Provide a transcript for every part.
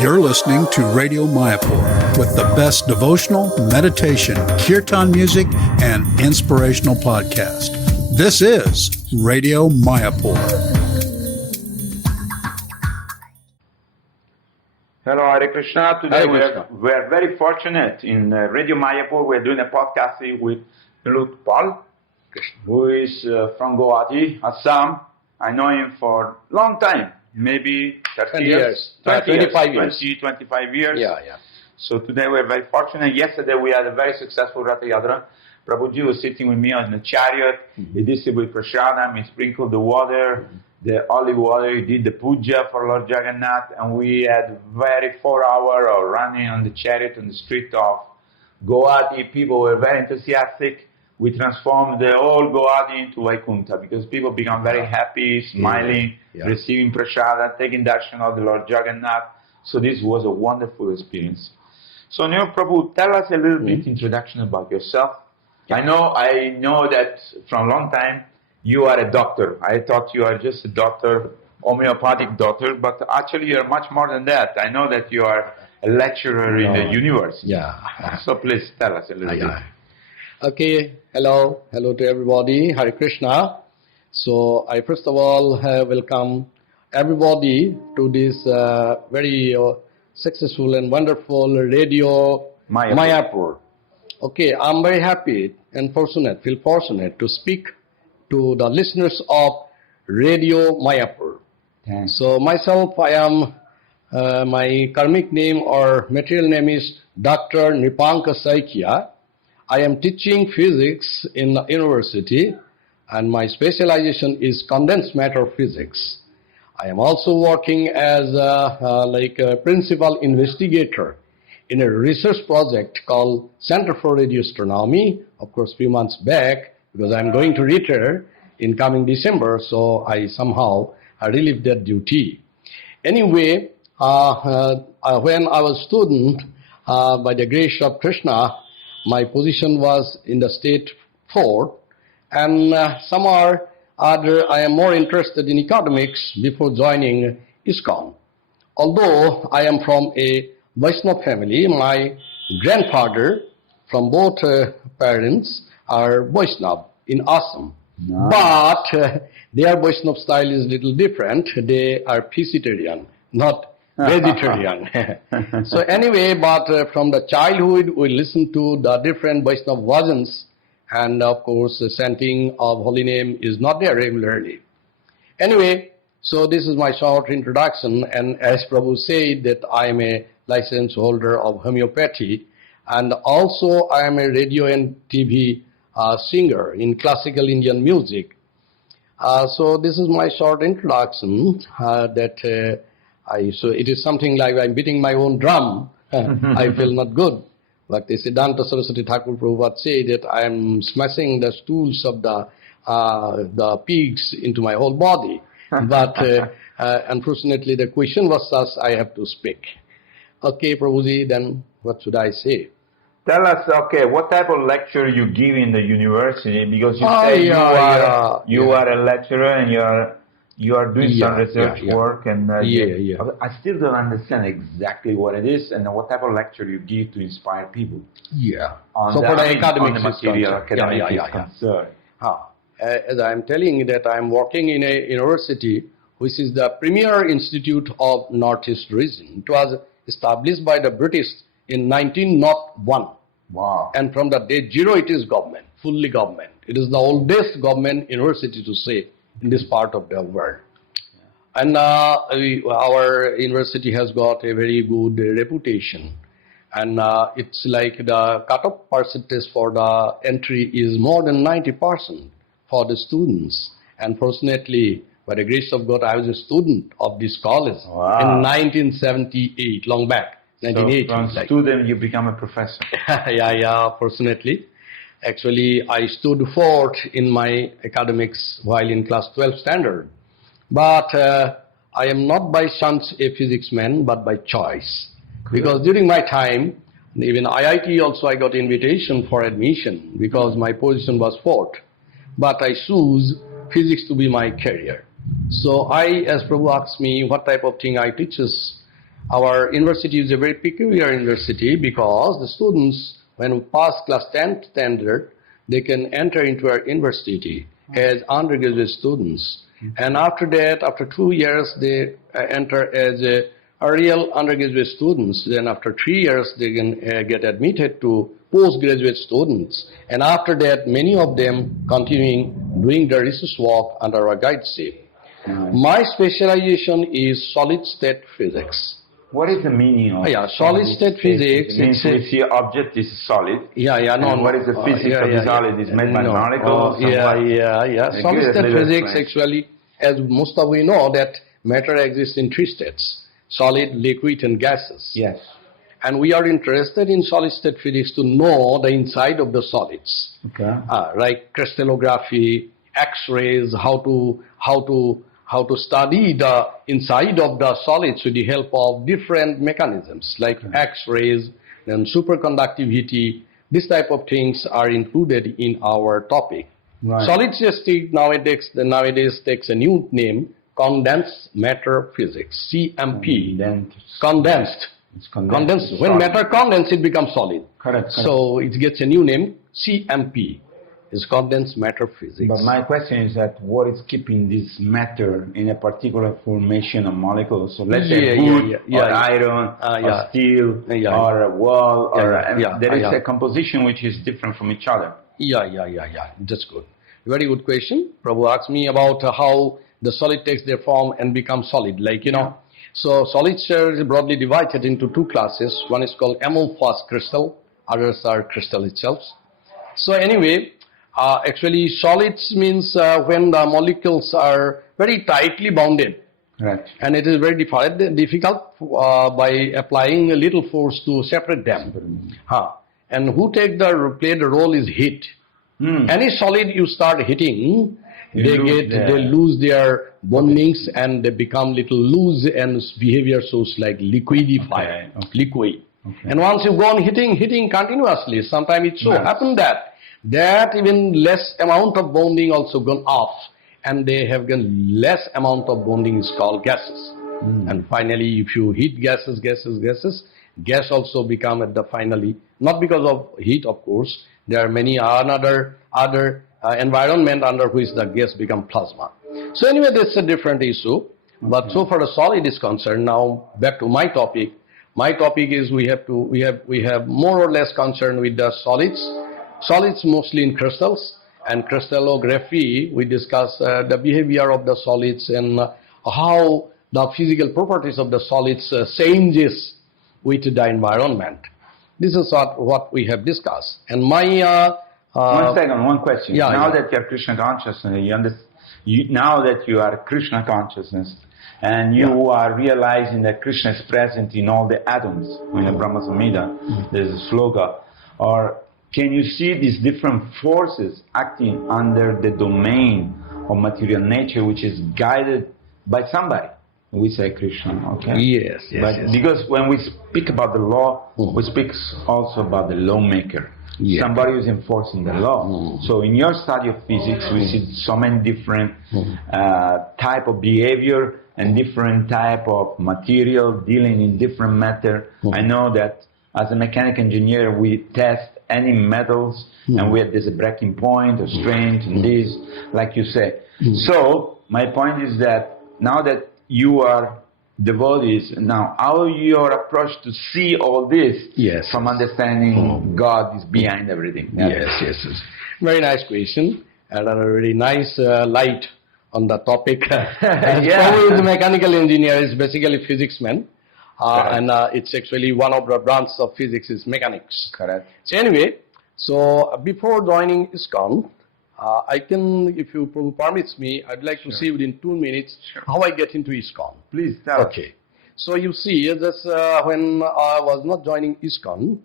You're listening to Radio Mayapur with the best devotional, meditation, kirtan music, and inspirational podcast. This is Radio Mayapur. Hello, Hare Krishna. Today we are very fortunate in Radio Mayapur. We're doing a podcast with Nilutpal Krishna, who is from Guwahati, Assam. I know him for a long time, maybe 30 years. 25 years. 25 years. Yeah. So today we're very fortunate. Yesterday we had a very successful Rath Yatra. Prabhuji was sitting with me on the chariot. He distributed prasadam, he sprinkled the water, the olive water, he did the puja for Lord Jagannath, and we had very 4 hours of running on the chariot on the street of Guwahati. People were very enthusiastic. We transformed the whole Guwahati into Vaikuntha because people become very happy, smiling, receiving prasada, taking darshan of the Lord Jagannath. So this was a wonderful experience. So Nilutpal Prabhu, tell us a little bit introduction about yourself. I know that from a long time you are a doctor. I thought you are just a doctor, homeopathic doctor, but actually you are much more than that. I know that you are a lecturer in the university. Yeah. So please tell us a little bit. Okay, hello to everybody, Hare Krishna. So I first of all welcome everybody to this very successful and wonderful Radio Mayapur. Okay, I'm very happy and feel fortunate to speak to the listeners of Radio Mayapur. Thanks. So myself, I am, my karmic name or material name is Dr. Nripanka Saikia. I am teaching physics in the university and my specialization is Condensed Matter Physics. I am also working as a principal investigator in a research project called Center for Radio Astronomy, of course, few months back, because I'm going to retire in coming December, so I somehow relieved that duty. Anyway, when I was student, by the grace of Krishna, my position was in the state fort, and somehow other I am more interested in academics before joining ISKCON. Although I am from a Vaishnava family, my grandfather from both parents are Vaishnava in Assam. Nice. But their Vaishnava style is a little different. They are pescatarian, not vegetarian. So anyway, but from the childhood we listen to the different Vaishnava bhajans, and of course the chanting of holy name is not there regularly. Anyway, so this is my short introduction, and as Prabhu said that I am a license holder of homeopathy, and also I am a radio and TV singer in classical Indian music. So this is my short introduction so it is something like I'm beating my own drum. I feel not good. But the Siddhanta Saraswati Thakur Prabhupada said that I am smashing the stools of the pigs into my whole body. But unfortunately the question was such, I have to speak. Okay, Prabhuji, then what should I say? Tell us, what type of lecture you give in the university? Because you say you are a lecturer and you are doing some research work, and I still don't understand exactly what it is and what type of lecture you give to inspire people. So for the academic material, academic is concerned. As I am telling you that I am working in a university which is the premier institute of Northeast region. It was established by the British in 1901. Wow. And from the day zero it is government, fully government. It is the oldest government university to say in this part of the world. And our university has got a very good reputation. And it's like the cut-off percentage for the entry is more than 90% for the students. And fortunately, by the grace of God, I was a student of this college in 1978, long back, 1980. So from student, you become a professor. Fortunately. Actually, I stood forth in my academics while in class 12 standard. But I am not by chance a physics man, but by choice. Good. Because during my time, even IIT also I got invitation for admission because my position was fourth. But I choose physics to be my career. So I, as Prabhu asked me what type of thing I teaches, Our university is a very peculiar university because the students, when we pass class 10 standard, they can enter into our university as undergraduate students. And after that, after 2 years, they enter as a real undergraduate students. Then after 3 years, they can get admitted to postgraduate students. And after that, many of them continuing doing their research work under our guideship. My specialization is solid-state physics. What is the meaning of solid-state physics? It means we see object is solid. And what is the physics of the solid? Is made by molecules? Solid-state physics actually, as most of we know, that matter exists in 3 states: solid, liquid, and gases. Yes. And we are interested in solid-state physics to know the inside of the solids. Okay. Like crystallography, X-rays, how to study the inside of the solids with the help of different mechanisms like X-rays and superconductivity. This type of things are included in our topic. Right. Solid-state nowadays takes a new name, Condensed Matter Physics, CMP. Condensed. It's condensed. When matter condenses, it becomes solid. Correct. So it gets a new name, CMP. Is Condensed Matter Physics. But my question is that what is keeping this matter in a particular formation of molecules? So let's say wood, or iron, or steel, or a wall, there is a composition which is different from each other. That's good. Very good question. Prabhu asked me about how the solid takes their form and becomes solid. So solid is broadly divided into 2 classes. One is called amorphous crystal. Others are crystal itself. So anyway, actually solids means when the molecules are very tightly bounded. Right. And it is very difficult by applying a little force to separate them. And who play the role is heat. Any solid you start hitting, they lose their bondings and they become little loose and behavior shows like liquid. And once you go on hitting continuously, sometimes it so happen that even less amount of bonding also gone off, and they have gone less amount of bonding is called gases. And finally, if you heat gases, gas also become at the finally, not because of heat of course, there are many other environment under which the gas become plasma. So anyway, that's a different issue. But so far the solid is concerned, now back to my topic. My topic is we have more or less concern with the solids mostly in crystals, and crystallography we discuss the behavior of the solids and how the physical properties of the solids changes with the environment. This is what we have discussed. And my one question. Now that you are Krishna consciousness, now that you are Krishna consciousness, and you are realizing that Krishna is present in all the atoms, in the Brahma Samhita, there's a sloka, or can you see these different forces acting under the domain of material nature, which is guided by somebody? We say Krishna, okay? Yes. Because when we speak about the law, we speak also about the lawmaker. Somebody who is enforcing the law. So in your study of physics, we see so many different type of behavior and different type of material dealing in different matter. I know that as a mechanical engineer, we test any metals and we have this breaking point or strength and this, like you say. So my point is that now that you are devotees, now how your approach to see all this from understanding God is behind everything? Yes. Very nice question and a very nice light on the topic. Prabhu is a mechanical engineer, is basically a physics man. And it's actually one of the branches of physics is mechanics. Correct. So anyway, before joining ISKCON, I can, if you permits me, I'd like to see within 2 minutes how I get into ISKCON. Please tell us. Okay. So you see, just when I was not joining ISKCON,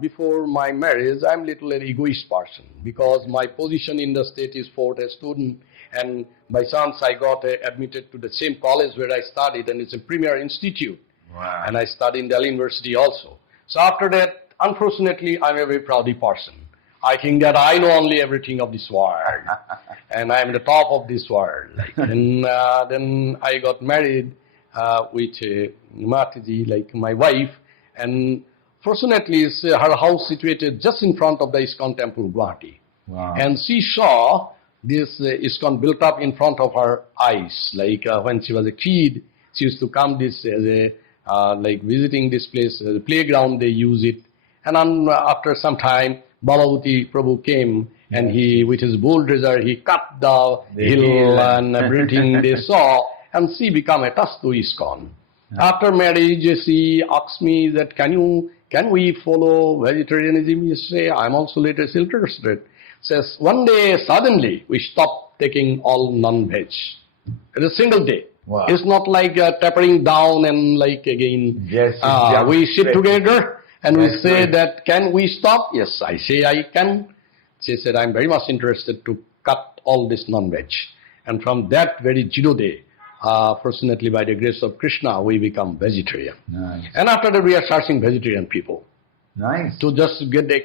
before my marriage, I'm little an egoist person because my position in the state is fourth as student, and by chance I got admitted to the same college where I studied, and it's a premier institute. Wow. And I studied in Delhi University also. So after that, unfortunately, I'm a very proudy person. I think that I know only everything of this world, and I'm the top of this world. And then I got married, with Mataji, like my wife, and fortunately her house situated just in front of the ISKCON temple, Guwahati. Wow. And she saw this ISKCON built up in front of her eyes. Like when she was a kid, she used to come this as a like visiting this place, the playground they use it. And after some time, Bababhuti Prabhu came and he, with his bulldozer, he cut the hill and everything they saw, and she became attached to ISKCON. After marriage, she asked me that can we follow vegetarianism? You say, I'm also little interested. Says, one day, suddenly, we stopped taking all non-veg. In a single day. Wow. It's not like tapering down and like again. Yes, we sit straight together and we say right. that, can we stop? Yes, I say I can. She said, I'm very much interested to cut all this non-veg. And from that very zero day, fortunately by the grace of Krishna, we become vegetarian. Nice. And after that, we are searching vegetarian people. Nice. To just get the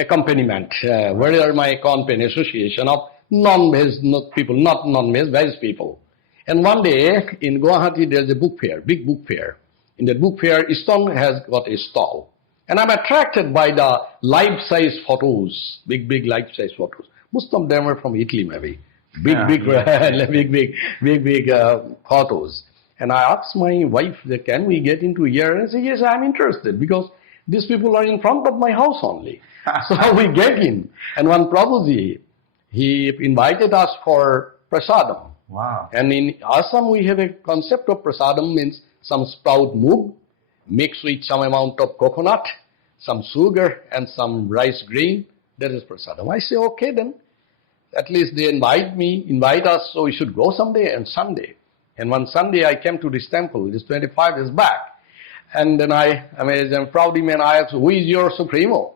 accompaniment. Where are my company, association of non-veg people, not non-veg, veg people. And one day in Guwahati, there's a book fair, big book fair. In that book fair, ISKCON has got a stall. And I'm attracted by the life-size photos, big life-size photos. Most of them are from Italy, maybe. Big photos. And I asked my wife, can we get into here? And I said, yes, I'm interested because these people are in front of my house only. So we get in. And one Prabhuji, he invited us for prasadam. Wow. And in Assam, we have a concept of prasadam, means some sprout moog mixed with some amount of coconut, some sugar, and some rice grain. That is prasadam. I say, okay then. At least they invite us, so we should go someday and Sunday. And one Sunday I came to this temple, this 25 years back. And then I'm a proud man, I asked, who is your Supremo?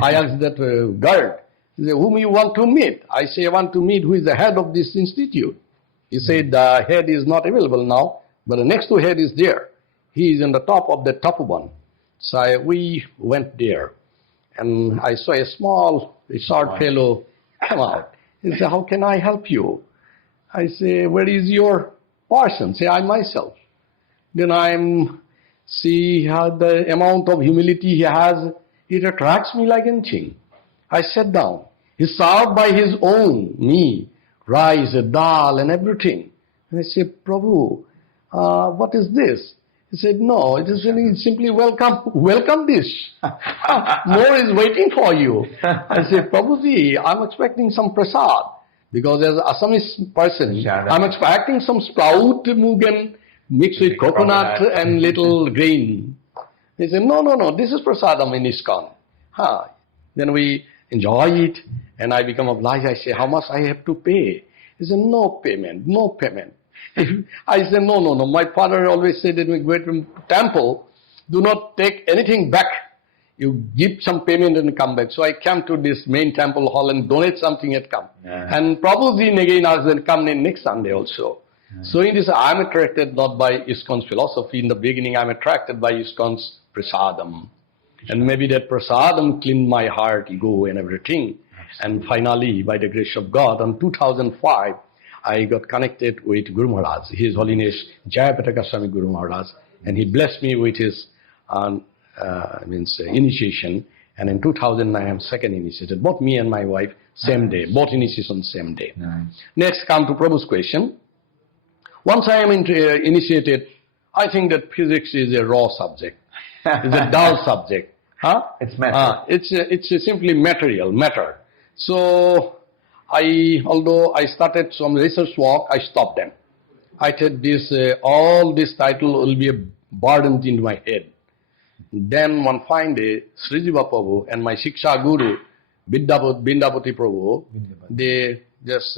I asked that guard. He said, whom you want to meet? I say, I want to meet who is the head of this institute. He said, the head is not available now, but the next to head is there. He is on the top of the top one. So we went there. And I saw a short fellow come out. He said, how can I help you? I say, where is your person? Say, I myself. Then see how the amount of humility he has, it attracts me like anything. I sat down. He served by his own, me, rice, dal and everything. And I said, Prabhu, what is this? He said, no, it is simply welcome dish. More is waiting for you. I said, Prabhuji, I'm expecting some prasad. Because as Assamese person, I'm expecting some sprout mugan mixed with coconut and little grain. He said, no, this is prasadam in ISKCON. Then we enjoy it, and I become obliged. I say, how much I have to pay? He said, no payment. I said, no. My father always said that when we go to temple, do not take anything back. You give some payment and come back. So I came to this main temple hall and donate something and come. Yeah. And Prabhuji again asked them come in next Sunday also. Yeah. So in this, I'm attracted not by ISKCON's philosophy. In the beginning, I'm attracted by ISKCON's prasadam. And maybe that prasadam cleaned my heart, ego and everything. And finally, by the grace of God, in 2005, I got connected with Guru Maharaj, His Holiness Jayapataka Swami Guru Maharaj, and he blessed me with his initiation. And in 2000, I am second initiated. Both me and my wife, same day. Both initiations same day. Nice. Next, come to Prabhu's question. Once I am initiated, I think that physics is a raw subject. It's a dull subject. It's matter. It's simply matter. So, although I started some research work, I stopped them. I said all this title will be a burden in my head. Then one fine day, Srijiva Prabhu and my Shiksha Guru, Bindapati Prabhu, they just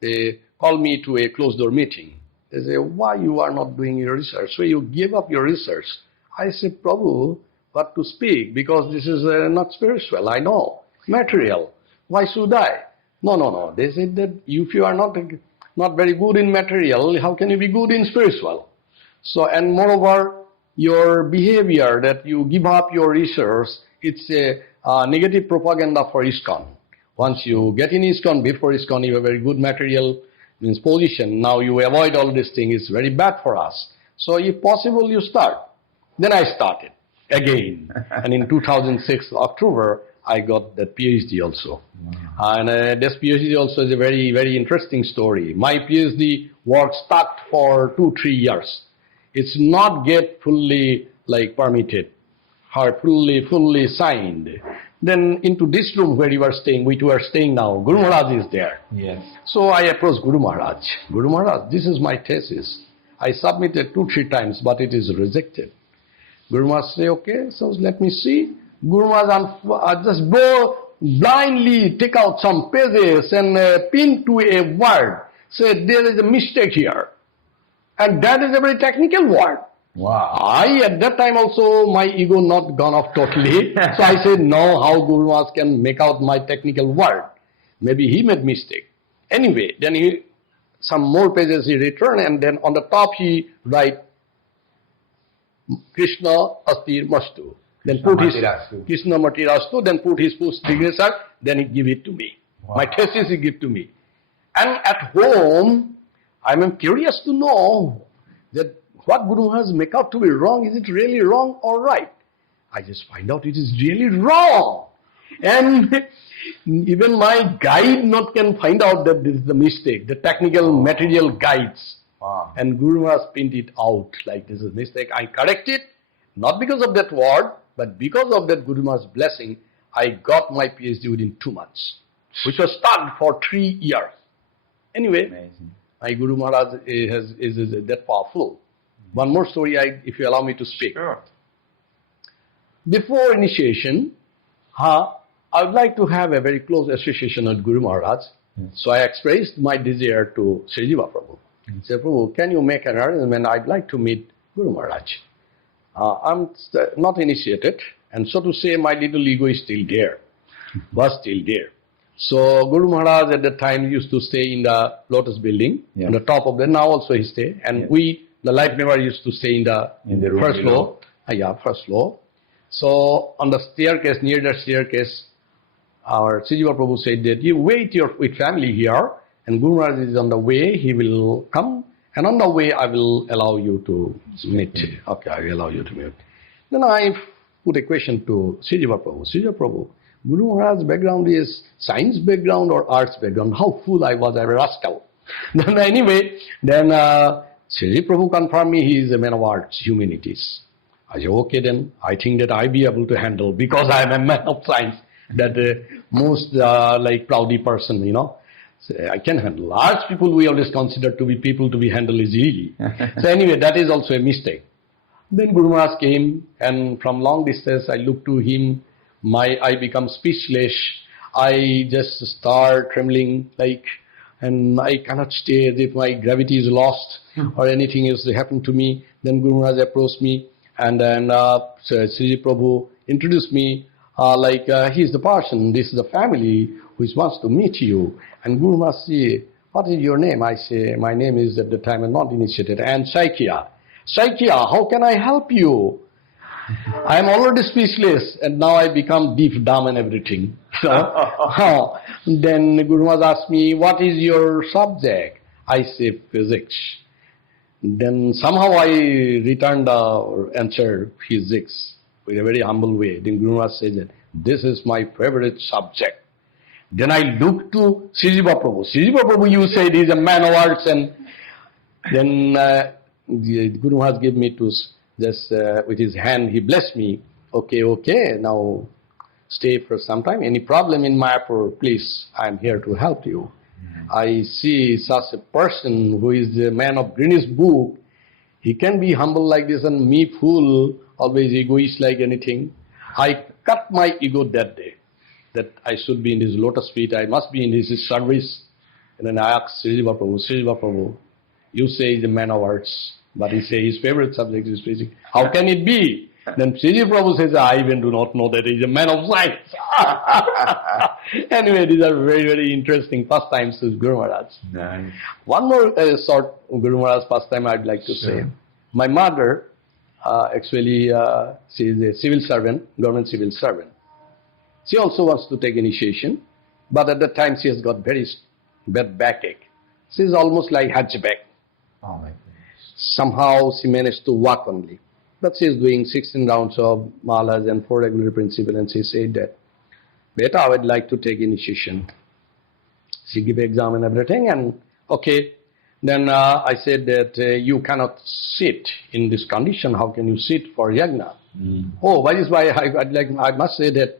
they called me to a closed door meeting. They say, why you are not doing your research? So you give up your research. I said, Prabhu, what to speak? Because this is not spiritual, I know. Material. Why should I? No. They said that if you are not very good in material, how can you be good in spiritual? So, and moreover, your behavior that you give up your research, it's a negative propaganda for ISKCON. Once you get in ISKCON, before ISKCON, you have very good material, means position. Now you avoid all this thing. It's very bad for us. So if possible, you start. Then I started again. And in 2006, October, I got that PhD also. Wow. And this PhD also is a very, very interesting story. My PhD work stuck for 2-3 years. It's not get fully permitted or fully signed. Then into this room where you are staying, we two are staying now, Guru Maharaj is there. Yes. So I approached Guru Maharaj. Guru Maharaj, this is my thesis. I submitted 2-3 times, but it is rejected. Guru Maharaj say, okay, so let me see. Guru Maharaj just go blindly take out some pages and pin to a word. Say there is a mistake here. And that is a very technical word. Wow. I, at that time also, my ego not gone off totally. So I said, no, how Guru Maharaj can make out my technical word? Maybe he made mistake. Anyway, then some more pages he returned, and then on the top he write, Krishna Astir Mastu. Then put his Krishna Matirastu, then put his signature, then he give it to me. Wow. My thesis he give to me. And at home, I am curious to know that what Guru Maharaj make out to be wrong, is it really wrong or right? I just find out it is really wrong. And even my guide not can find out that this is the mistake, the technical material guides. Wow. And Guru Maharaj pinned it out like this is a mistake. I correct it, not because of that word, but because of that Guru Maharaj's blessing, I got my PhD within 2 months, which was studied for 3 years. Anyway, amazing. My Guru Maharaj is that powerful. One more story, if you allow me to speak. Sure. Before initiation, I would like to have a very close association with Guru Maharaj. Yes. So I expressed my desire to Sri Jiva Prabhu. I said, Prabhu, can you make an arrangement? I'd like to meet Guru Maharaj. I'm not initiated, and so to say, my little ego is still there, was still there. So Guru Maharaj at that time used to stay in the Lotus building, on the top of the, now also he stay, and we, the life member, used to stay in the first floor. First floor. So on the staircase, near the staircase, our Sri Jiva Prabhu said that you wait with family here, and Guru Maharaj is on the way, he will come, and on the way I will allow you to meet. Okay, I will allow you to meet. Then I put a question to Sri Jiva Prabhu. Sri Jiva Prabhu, Guru Maharaj's background is science background or arts background? How fool I was, I was rascal. Then anyway, Sri Prabhu confirmed me he is a man of arts, humanities. I said, okay then, I think that I be able to handle, because I am a man of science, that most proudy person, so I can handle. Arts people we always consider to be people to be handled easily. So anyway, that is also a mistake. Then Guru Maharaj came, and from long distance I looked to him, I become speechless. I just start trembling and I cannot stay as if my gravity is lost or anything else happened to me. Then Guru Maharaj approached me, and then Sri Prabhu introduced me he is the person, this is the family who wants to meet you. And Guru Maharaj said, what is your name? I say, my name is at the time I'm not initiated, and Saikia. Saikia, how can I help you? I am already speechless, and now I become deaf, dumb and everything. So, then Guru Maharaj asked me, what is your subject? I say, physics. Then somehow I returned the answer, physics, in a very humble way. Then Guru Maharaj said, this is my favorite subject. Then I looked to Sri Jiva Prabhu. Sri Jiva Prabhu, you said he's a man of arts, and then Guru Maharaj gave me to just with his hand, he blessed me. Okay, now stay for some time. Any problem in Mayapur, please, I'm here to help you. I see such a person who is a man of Guinness book. He can be humble like this, and me fool, always egoist like anything. I cut my ego that day, that I should be in his lotus feet, I must be in his service. And then I asked Sri Jiva Prabhu, you say he's a man of arts, but he says his favorite subject is physics. How can it be? Then Sri Jiva Prabhu says, I even do not know that he's a man of science. Anyway, these are very, very interesting pastimes with Guru Maharaj. Nice. One more short Guru Maharaj pastime I'd like to say. My mother, actually, she is a civil servant, government civil servant. She also wants to take initiation, but at that time she has got very bad backache. She's almost like hatchback. Oh my goodness. Somehow she managed to walk only. But she's doing 16 rounds of malas and 4 regular principles, and she said that, Beta, I would like to take initiation. She gave exam and everything, and okay. Then I said that you cannot sit in this condition. How can you sit for yajna? Oh, that is why I must say that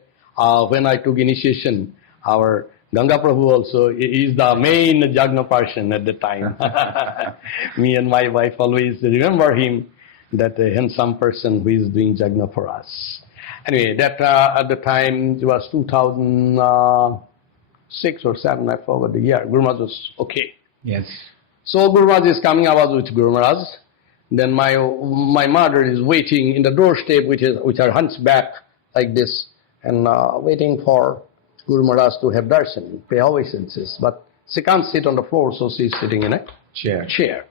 when I took initiation, our Ganga Prabhu also is the main yajna person at the time. Me and my wife always remember him, that handsome person who is doing yajna for us. Anyway, that at the time it was 2006 or 7, I forgot the year. Guru Maharaj was okay. Yes. So Guru Maharaj is coming. I was with Guru Maharaj. Then my mother is waiting in the doorstep with her hunchback like this, and waiting for Guru Maharaj to have darshan, pay obeisances. But she can't sit on the floor, so she's sitting in a chair.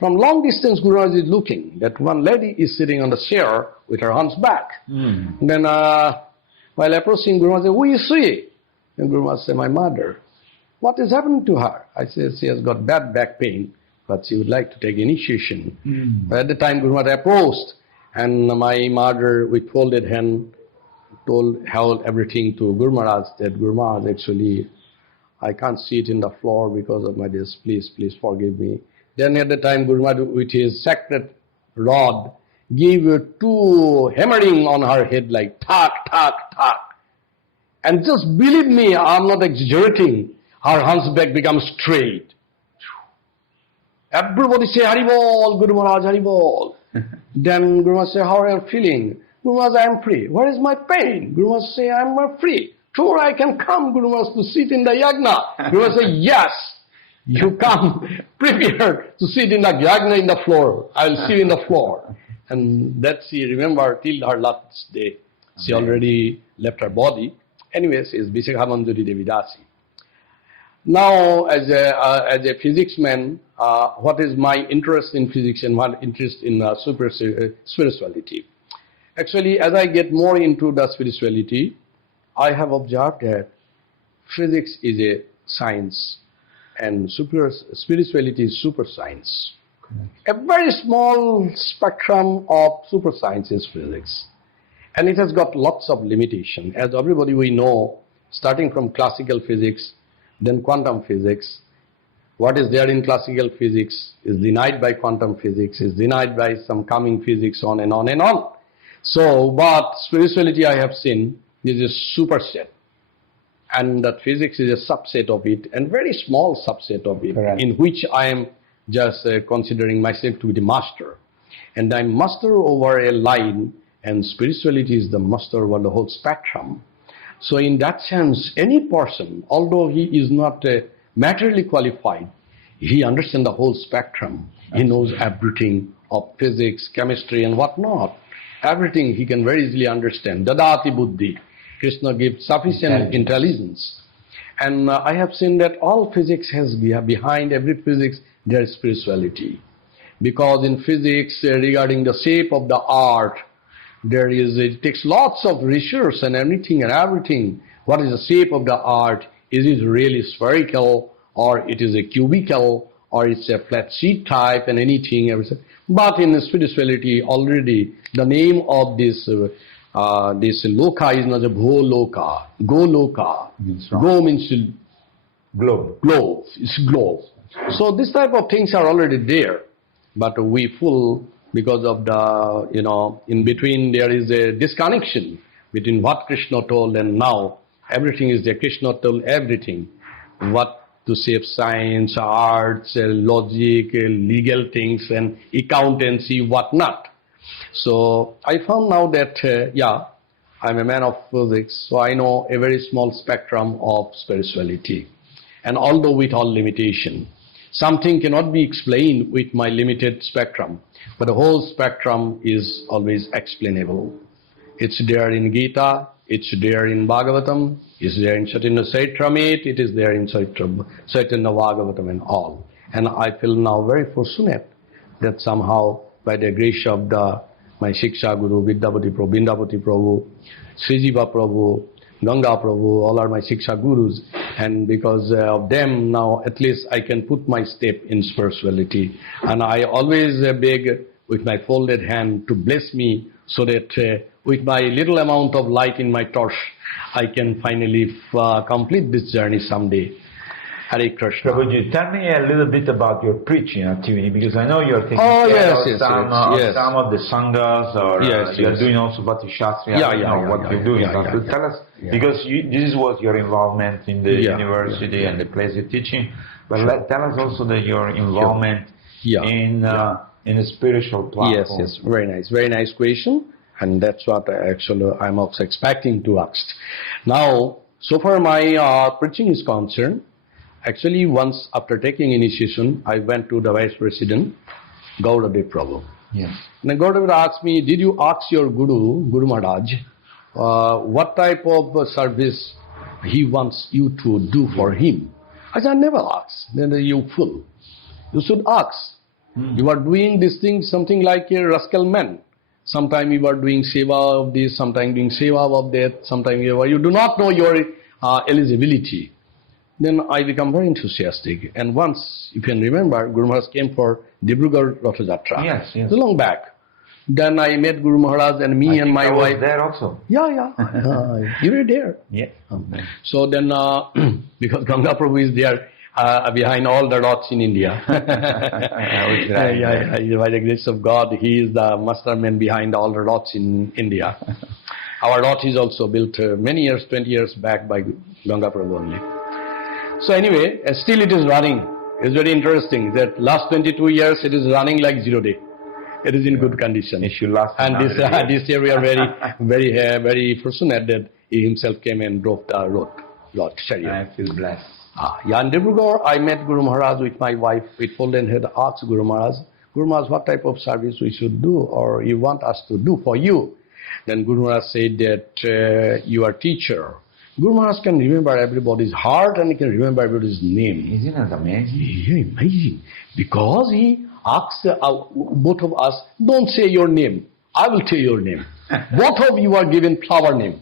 From long distance, Guru Maharaj is looking that one lady is sitting on the chair with her hunchback. Then while approaching, Guru Maharaj said, "Who is she?" And Guru Maharaj said, "My mother." "What is happening to her?" I said, "She has got bad back pain, but she would like to take initiation." But at the time, Guru Maharaj approached, and my mother, with folded hand, told everything to Guru Maharaj, that Guru Maharaj, actually, I can't sit in the floor because of my this. Please forgive me. Then at the time, Guru Maharaj, with his sacred rod, gave 2 hammering on her head like tak, tak, tak. And just believe me, I'm not exaggerating, her hunchback becomes straight. Everybody say, Haribol, Guru Maharaj, Haribol. Then Guru Maharaj say, how are you feeling? Guru Maharaj, I am free. Where is my pain? Guru Maharaj say, I am free. Sure, I can come, Guru Maharaj, to sit in the yajna. Guru Maharaj say, yes, you come prepared to sit in the yajna in the floor. I will sit in the floor. And that she remember till her last day. She already left her body. Anyways, is Vishakha Manjari Devi Dasi. Now, as a physics man, what is my interest in physics and my interest in spirituality? Actually, as I get more into the spirituality, I have observed that physics is a science and spirituality is super science. A very small spectrum of super science is physics. And it has got lots of limitation. As everybody we know, starting from classical physics, then quantum physics. What is there in classical physics is denied by quantum physics, is denied by some coming physics, on and on and on. So, but spirituality I have seen is a superset. And that physics is a subset of it, and very small subset of it, Correct. In which I am just considering myself to be the master. And I'm master over a line, and spirituality is the master over the whole spectrum. So in that sense, any person, although he is not materially qualified, he understands the whole spectrum. He knows everything of physics, chemistry, and whatnot. Everything he can very easily understand. Dadati buddhi. Krishna gives sufficient intelligence. And I have seen that all physics has, behind every physics, there is spirituality. Because in physics, regarding the shape of the art, it takes lots of research and everything. What is the shape of the art? Is it really spherical, or it is a cubical, or it's a flat sheet type and anything, everything. But in spirituality, already the name of this loka is not a bho loka, go loka. Go means Globe. globe. It's globe. So this type of things are already there, but we fool because of the, in between there is a disconnection between what Krishna told and now. Everything is there. Krishna told everything. What to save science, arts, logic, legal things, and accountancy, what not. So I found now that, I'm a man of physics, so I know a very small spectrum of spirituality. And although with all limitation, something cannot be explained with my limited spectrum, but the whole spectrum is always explainable. It's there in Gita, it's there in Bhagavatam, it's there in Chaitanya Charitamrita, it is there in Chaitanya Bhagavatam and all. And I feel now very fortunate that somehow by the grace of my Shiksha Guru, Vidyapati Prabhu, Bindapati Prabhu, Srijiva Prabhu, Ganga Prabhu, all are my Shiksha Gurus, And because of them now, at least I can put my step in spirituality. And I always beg with my folded hand to bless me so that with my little amount of light in my torch, I can finally complete this journey someday. Hare Krishna. Prabhuji, tell me a little bit about your preaching activity, because I know you're taking Oh, care yes, of yes, some, yes, yes. some of the sanghas, or you're yes. doing also Bhakti Shastri. Yeah, I don't yeah, know yeah, what yeah, you're doing. yeah, But yeah, tell us, yeah. because this was your involvement in the university and the place you're teaching. But tell us also that your involvement in the spiritual platform. Yes, very nice question, and that's what I'm also expecting to ask. Now, so far my preaching is concerned. Actually, once after taking initiation, I went to the Vice President, Gaudadev Prabhu. Yes. And then Gaudadev asked me, did you ask your Guru Maharaj, what type of service he wants you to do for him? I said, I never asked. Then you fool. You should ask. You are doing this thing, something like a rascal man. Sometimes you are doing seva of this, sometimes doing seva of that, sometimes you do not know your eligibility. Then I become very enthusiastic. And once, if you can remember, Guru Maharaj came for Dibrugarh Ratha Jatra. Yes. It's long back. Then I met Guru Maharaj and me and my wife. Was there also. Yeah. You were there. Yes. So then, because Ganga Prabhu is there behind all the rods in India. By the grace of God, he is the masterman behind all the rods in India. Our rod is also built many years, 20 years back by Ganga Prabhu only. So anyway, still it is running. It's very interesting that last 22 years it is running like 0 day. It is in good condition. It should last. And this year we are very fortunate that he himself came and drove the road chariot. I feel blessed. In Dibrugarh, I met Guru Maharaj with my wife. We told and had asked Guru Maharaj, what type of service we should do or you want us to do for you? Then Guru Maharaj said that you are teacher. Guru Maharaj can remember everybody's heart and he can remember everybody's name. Isn't that amazing? Yeah, amazing. Because he asks both of us, don't say your name. I will tell your name. Both of you are given flower name.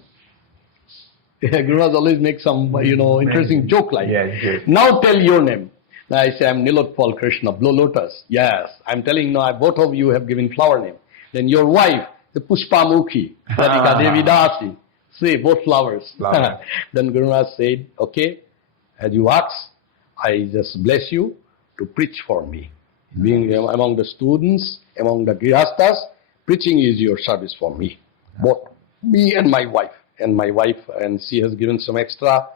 Guru Maharaj always makes some, interesting joke like that. Now tell your name. Now I say, I'm Nilutpal Krishna, Blue Lotus. Yes, I'm telling now, both of you have given flower name. Then your wife, the Pushpamukhi, Radhika Devi Dasi. Say both flowers. Then Guru Maharaj said, okay, as you ask, I just bless you to preach for me. Being among the students, among the grihastas, preaching is your service for me. Both me and my wife. And she has given some extra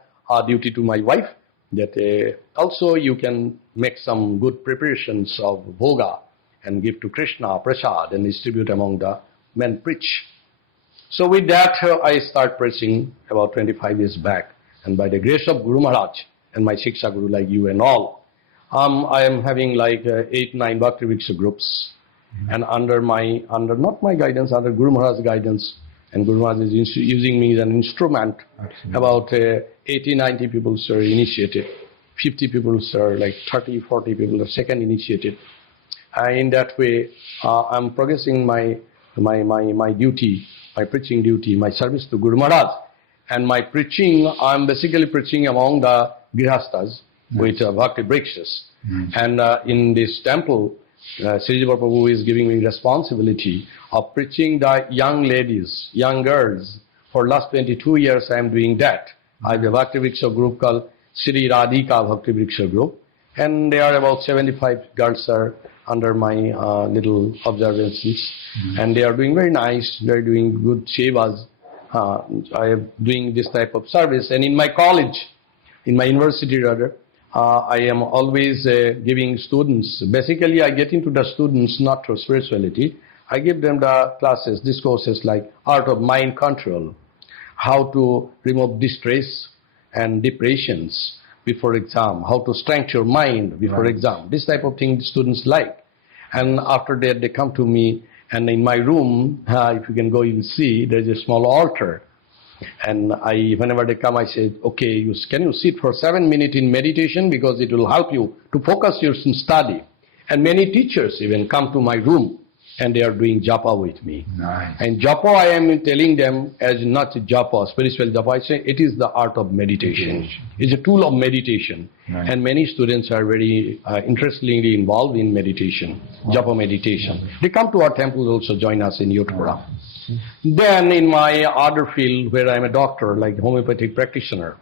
duty to my wife, that also you can make some good preparations of bhoga and give to Krishna, prasad, and distribute among the men preach. So with that, I start preaching about 25 years back. And by the grace of Guru Maharaj and my Shiksha Guru like you and all, I am having like 8-9 Bhakti Vriksha groups. And under not my guidance, under Guru Maharaj's guidance, and Guru Maharaj is using me as an instrument. Absolutely. About 80-90 people are initiated. 50 people are like 30-40 people are second initiated. In that way, I'm progressing my duty, my preaching duty, my service to Guru Maharaj. And my preaching, I'm basically preaching among the grihastas with Bhakti Vrikshas. And in this temple, Sri Jiva Prabhu is giving me responsibility of preaching the young ladies, young girls. For last 22 years I am doing that. I have a Bhakti Vriksha group called Sri Radhika Bhakti Vriksha group. And there are about 75 girls are under my little observances. And they are doing very nice. They are doing good sevas. I am doing this type of service. And in my college, in my university rather, I am always giving students. Basically, I get into the students not through spirituality. I give them the classes, discourses like art of mind control, how to remove distress and depressions before exam, how to strengthen your mind before exam. This type of thing students like. And after that, they come to me, and in my room, if you can go, you will see there's a small altar. And whenever they come, I say, okay, can you sit for 7 minutes in meditation, because it will help you to focus your study. And many teachers even come to my room and they are doing japa with me. Nice. And japa, I am telling them as not japa, spiritual japa. I say it is the art of meditation. It's a tool of meditation. Nice. And many students are very interestingly involved in meditation, japa meditation. They come to our temple also join us in Nilutpal. Then in my other field where I'm a doctor, like homeopathic practitioner,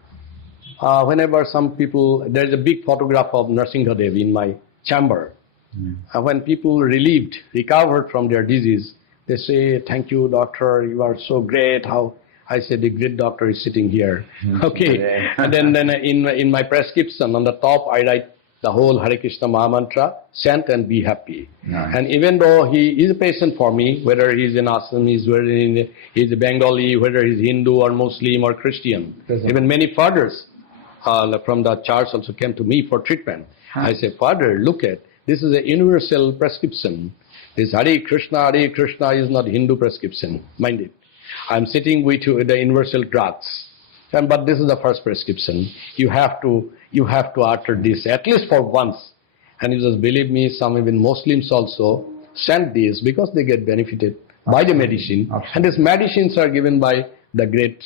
whenever some people, there's a big photograph of Nrsingadev in my chamber. When people recovered from their disease, they say, "Thank you, doctor, you are so great." How I say, "The great doctor is sitting here." Okay. And then in my prescription on the top, I write the whole Hare Krishna Mahamantra, chant and be happy. Nice. And even though he is a patient for me, whether he's an Assamese, whether he's a Bengali, whether he's Hindu or Muslim or Christian, even many fathers from the church also came to me for treatment. I say, "Father, look at, this is a universal prescription. This Hare Krishna is not Hindu prescription. Mind it. I'm sitting with you with the universal drugs. But this is the first prescription. You have to utter this at least for once." And you just believe me, some even Muslims also send this because they get benefited by the medicine. And these medicines are given by the great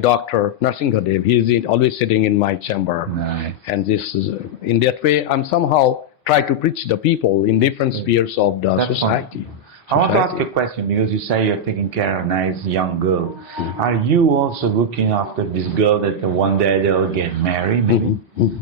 Dr. Nrsingadev. He is always sitting in my chamber. Nice. And this is, in that way, I'm somehow try to preach the people in different spheres of the society. I want to ask you a question, because you say you're taking care of a nice young girl. Are you also looking after this girl that one day they'll get married, maybe?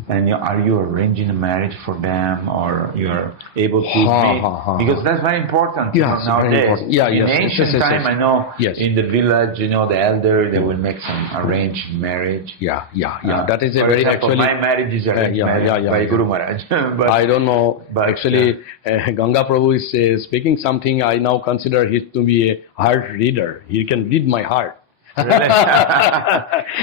And are you arranging a marriage for them, or you're able to meet? Because that's very important nowadays. Important. Yeah, in ancient time, I know in the village, the elder, they will make some arranged marriage. That is a very example, actually. my marriage is arranged marriage by Guru Maharaj. But I don't know. But actually, Ganga Prabhu is speaking something. I now consider him to be a heart reader. He can read my heart. Really?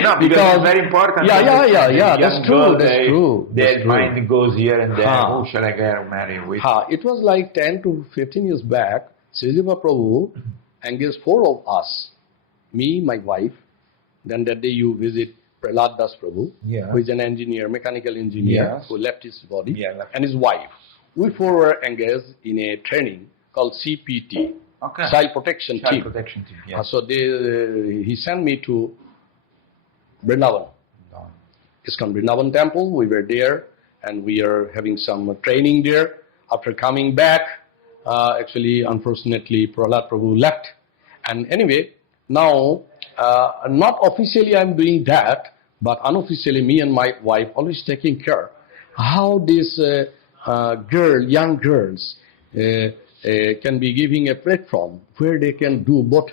No, because it's very important. That's true. Their mind goes here and there. Who shall I get married with? It was like 10 to 15 years back. Srijiva Prabhu engaged 4 of us. Me, my wife. Then that day you visit Prahlad Das Prabhu, who is an engineer, mechanical engineer, who left his body, and his wife. We 4 were engaged in a training called CPT, Child Protection Team. So he sent me to Vrindavan. It's called Vrindavan Temple. We were there, and we are having some training there. After coming back, actually, unfortunately, Prahlad Prabhu left. And anyway, now, not officially I'm doing that, but unofficially, me and my wife always taking care how these young girls can be giving a platform where they can do both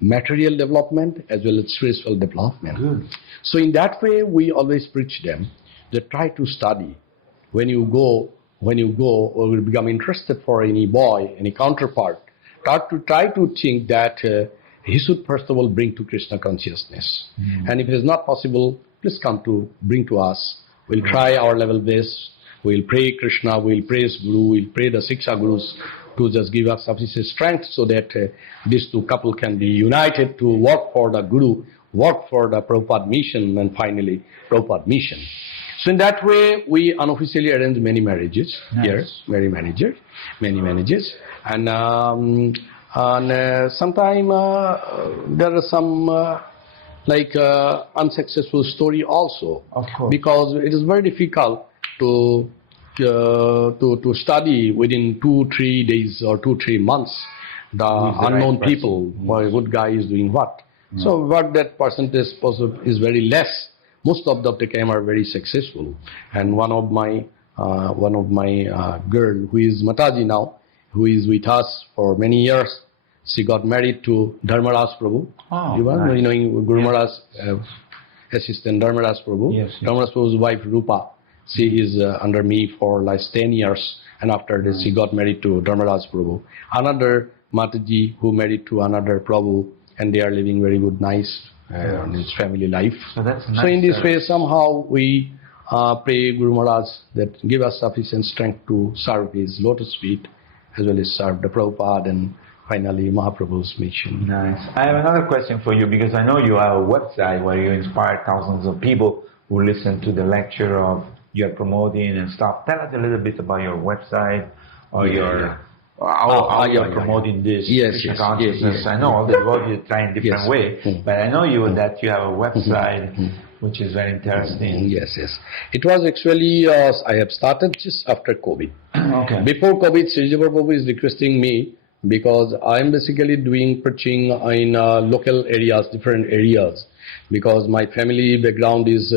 material development as well as spiritual development. Good. So in that way, we always preach them that try to study. When you go or will become interested for any boy, any counterpart, try to think that he should first of all bring to Krishna consciousness. And if it is not possible, please come to bring to us. We'll try our level best. We'll pray Krishna, we'll praise Guru, we'll pray the Siksha Gurus to just give us sufficient strength so that these 2 couples can be united to work for the Guru, work for the Prabhupada mission, and finally Prabhupada mission. So in that way, we unofficially arrange many marriages here, many marriages. And sometimes there are some unsuccessful story also. Of course. Because it is very difficult to study within 2-3 days or 2-3 months the unknown people, why a good guy is doing what. So what that percentage is very less. Most of the Tekam are very successful. And one of my girl who is Mataji now, who is with us for many years, she got married to Dharmaraj Prabhu. Knowing Guru Maharaj assistant Dharmaraj Prabhu. Dharmaraj Prabhu's wife Rupa. She is under me for like 10 years, and after this she got married to Dharmaraj Prabhu. Another Mataji who married to another Prabhu, and they are living very good, nice his family life. So that's nice. So in this way, somehow we pray Guru Maharaj that give us sufficient strength to serve his lotus feet, as well as serve the Prabhupada and finally Mahaprabhu's mission. Nice. I have another question for you, because I know you have a website where you inspire thousands of people who listen to the lecture of you're promoting and stuff. Tell us a little bit about your website or how you're promoting this Krishna consciousness. Yes. I know all the devotees are trying different way, but I know that you have a website which is very interesting. Yes. It was actually, I have started just after COVID. Okay. Before COVID, Srijapur Prabhu is requesting me because I'm basically doing preaching in local areas, different areas, because my family background is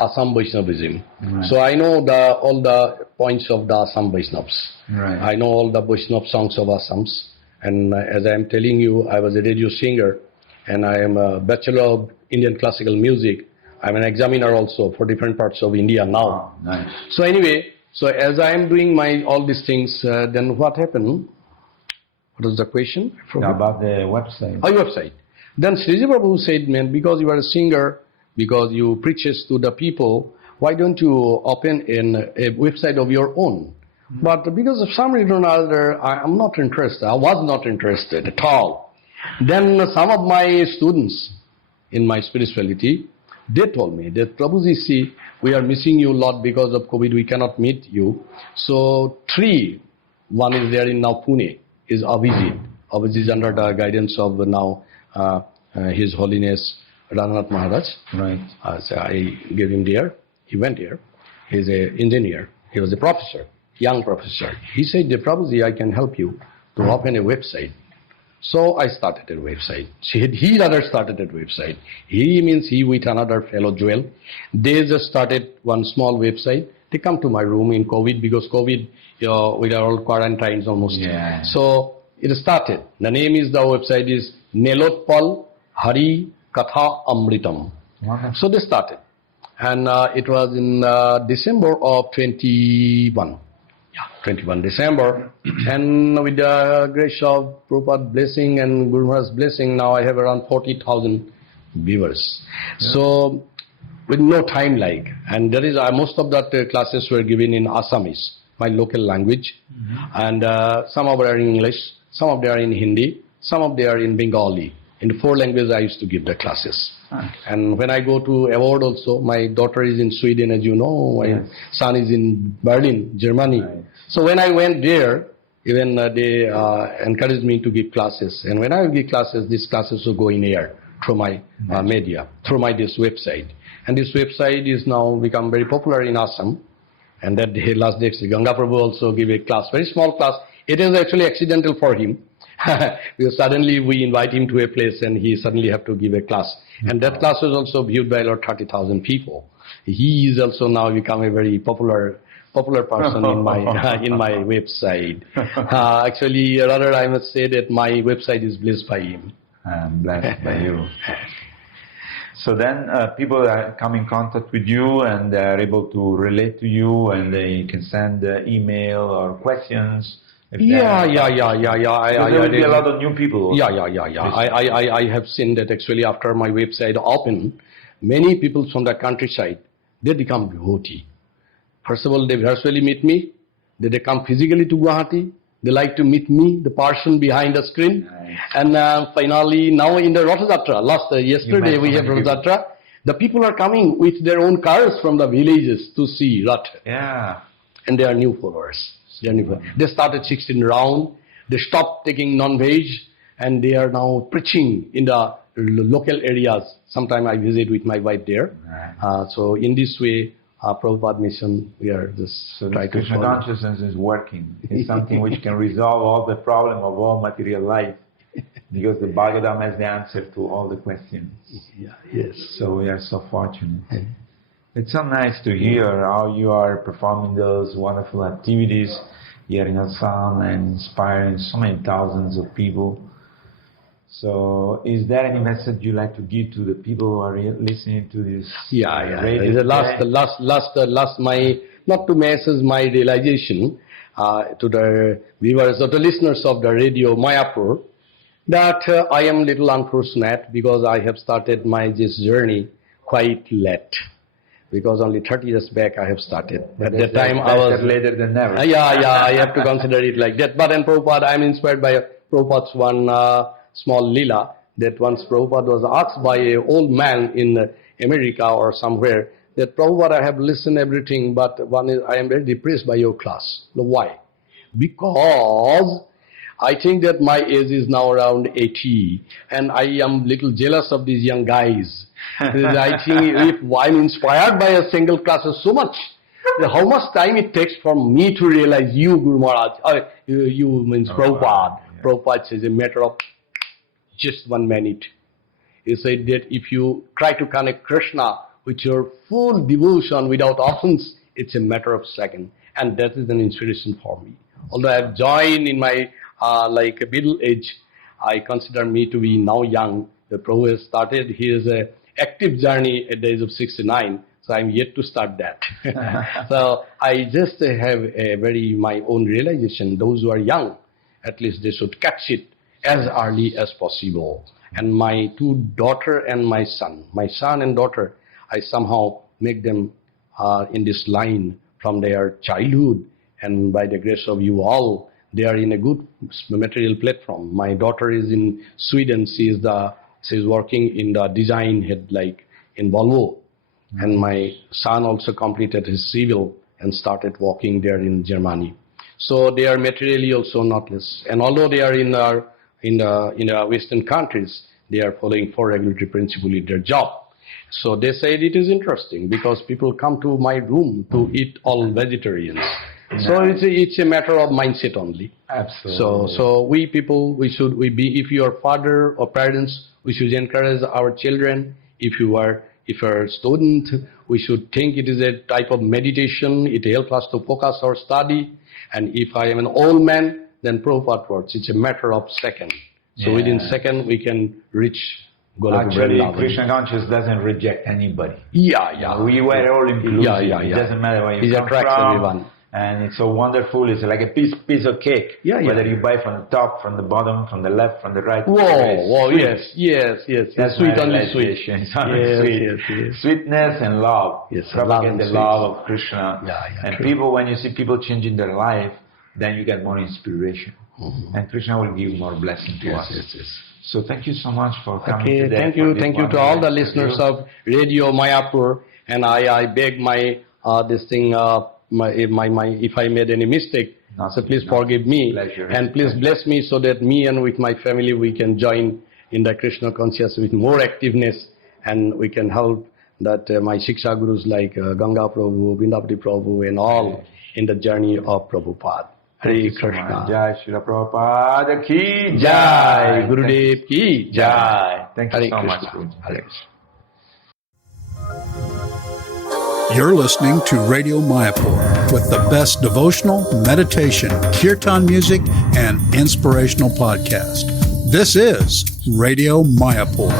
Assam Vaishnavism. Right. So I know all the points of the Assam Vaishnavas. Right. I know all the Vaishnav songs of Assams. And as I am telling you, I was a radio singer and I am a Bachelor of Indian Classical Music. I'm an examiner also for different parts of India now. Oh, nice. So anyway, so as I am doing all these things, then what happened? What was the question? About the website. Oh, website. Then Srijapur Prabhu said, man, because you are a singer, because you preaches to the people, why don't you open a website of your own? But because of some reason or other, I'm not interested. I was not interested at all. Then some of my students in my spirituality, they told me that, Prabhuji, see, we are missing you a lot because of COVID. We cannot meet you. So one is there in now Pune, is Abhijit. Abhijit is under the guidance of now His Holiness Rananath Maharaj. Right. So I gave him there. He went there. He's an engineer. He was a professor, young professor. He said, Prabhuji, I can help you to open a website. So I started a website. He rather started a website. He means he with another fellow Joel. They just started one small website. They come to my room in COVID because COVID, we are all quarantined almost. Yeah. So it started. The name is the website is Nilutpal Hari Katha Amritam. Wonderful. So they started. And it was in December of 21. Yeah, 21 December. And with the grace of Prabhupada's blessing and Guru Maharaj's blessing, now I have around 40,000 viewers. Yeah. So with no time lag. And there is most of that classes were given in Assamese, my local language. And some of them are in English, some of them are in Hindi, some of them are in Bengali. In the 4 languages I used to give the classes. And when I go to abroad also, my daughter is in Sweden, as you know, my son is in Berlin, Germany. Right. So when I went there, even they encouraged me to give classes. And when I give classes, these classes will go in air through my media, through this website. And this website is now become very popular in Assam. And that day, last day, Ganga Prabhu also gave a class, very small class. It is actually accidental for him. Because suddenly we invite him to a place and he suddenly have to give a class. And that class was also viewed by about 30,000 people. He is also now become a very popular person in my website. Actually, rather I must say that my website is blessed by him. I'm blessed by you. So then people come in contact with you and they are able to relate to you and they can send email or questions. Yeah. There will be a lot of new people. Yeah. I have seen that actually after my website opened, many people from the countryside, they become devotee. First of all, they virtually meet me. They come physically to Guwahati. They like to meet me, the person behind the screen. Nice. And finally, now in the Rath Yatra, yesterday we have Rath Yatra. The people are coming with their own cars from the villages to see Rath. Yeah. And they are new followers. They started 16 round. They stopped taking non-veg, and they are now preaching in the local areas. Sometime I visit with my wife there. Right. So in this way, Prabhupada mission, we are just trying to Krishna consciousness is working. It's something which can resolve all the problem of all material life, because the Bhagavatam has the answer to all the questions. Yeah, yes. So we are so fortunate. It's so nice to hear how you are performing those wonderful activities here in Assam and inspiring so many thousands of people. So, is there any message you like to give to the people who are listening to this? Radio the last my not to message my realization to the viewers or the listeners of the radio Mayapur that I am little unfortunate because I have started this journey quite late. Because only 30 years back I have started. At that time I was later than never. I have to consider it like that. But in Prabhupada, I am inspired by Prabhupada's one small lila that once Prabhupada was asked by an old man in America or somewhere that Prabhupada, I have listened everything, but one is I am very depressed by your class. Why? Because I think that my age is now around 80, and I am little jealous of these young guys. I think if I'm inspired by a single class so much, how much time it takes for me to realize you, Guru Maharaj, you means Prabhupada. Yeah. Prabhupada says a matter of just 1 minute. He said that if you try to connect Krishna with your full devotion without offense, it's a matter of second. And that is an inspiration for me. Although I have joined in my middle age, I consider me to be now young. The Prabhu has started his active journey at the age of 69. So I'm yet to start that. So I just have my own realization. Those who are young, at least they should catch it as early as possible. And my 2 daughters and my son and daughter, I somehow make them in this line from their childhood. And by the grace of you all, they are in a good material platform. My daughter is in Sweden. She's working in the design head in Volvo. And my son also completed his civil and started working there in Germany. So they are materially also not less. And although they are in the Western countries, they are following 4 regulatory principles in their job. So they said it is interesting because people come to my room to eat all vegetarians. So it's a matter of mindset only. Absolutely. So we people, we be, if you are father or parents, we should encourage our children. If you are a student, we should think it is a type of meditation. It helps us to focus our study. And if I am an old man, then Prabhupada words. It's a matter of second. So within second, we can reach Golok Actually, Vrindavan. Krishna consciousness doesn't reject anybody. Yeah. We were all inclusive. Yeah. It doesn't matter where you He come attracts from. everyone. And it's so wonderful. It's like a piece of cake. Whether you buy from the top, from the bottom, from the left, from the right. Whoa, sweet. yes. That's Sweet, my only sweet. realization. It's only sweet. Sweetness and love. Yes, Propagate love the and love of Krishna. And true. people, when you see people changing their life, then you get more inspiration. And Krishna will give more blessing to us. Yes. So thank you so much for coming today. Thank you to all the listeners of Radio Mayapur, and I beg if I made any mistake, so please forgive me, Pleasure. And please bless me so that me and with my family we can join in the Krishna consciousness with more activeness, and we can help that my Shiksha Gurus like Ganga Prabhu, Vindapati Prabhu, and all in the journey of Prabhupada. Hare Krishna. Jai Srila Prabhupada ki Jai. Gurudev ki Jai. Thank you Hare so Krishna. much, Guruji. Hare Krishna. You're listening to Radio Mayapur with the best devotional, meditation, kirtan music, and inspirational podcast. This is Radio Mayapur.